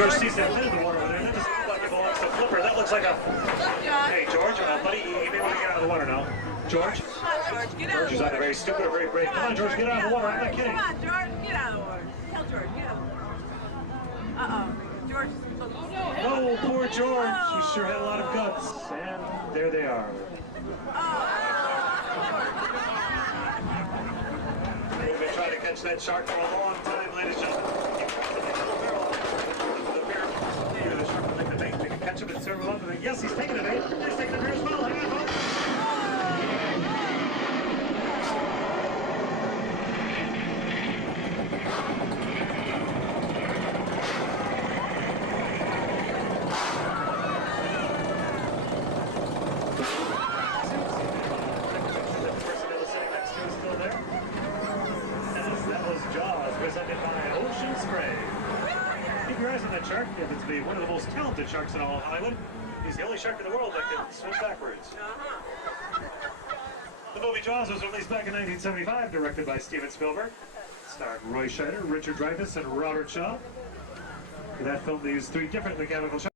George sees that head in the water over there. That doesn't look like it belongs to Flipper. That looks like a... Hey, George, buddy, you may want to get out of the water now. George? George, get out of the water. George is either very stupid or very brave. Come on, George, get out of the water. I'm not kidding. Come on, George, get out of the water. Tell George, get out of the water. George. Oh, poor George. He sure had a lot of guts. And there they are. We've been trying to catch that shark for a long time, ladies and gentlemen. The shark will take the bait. They can catch him and serve him up. Yes, he's taking the bait. He's taking the bait as well. Hang on, folks. Presented by Ocean Spray. Keep your eyes on that shark. If it's one of the most talented sharks in all of Hollywood. He's the only shark in the world that can swim backwards. The movie Jaws was released back in 1975, directed by Steven Spielberg. Starred Roy Scheider, Richard Dreyfuss, and Robert Shaw. In that film, they used 3 different mechanical sharks.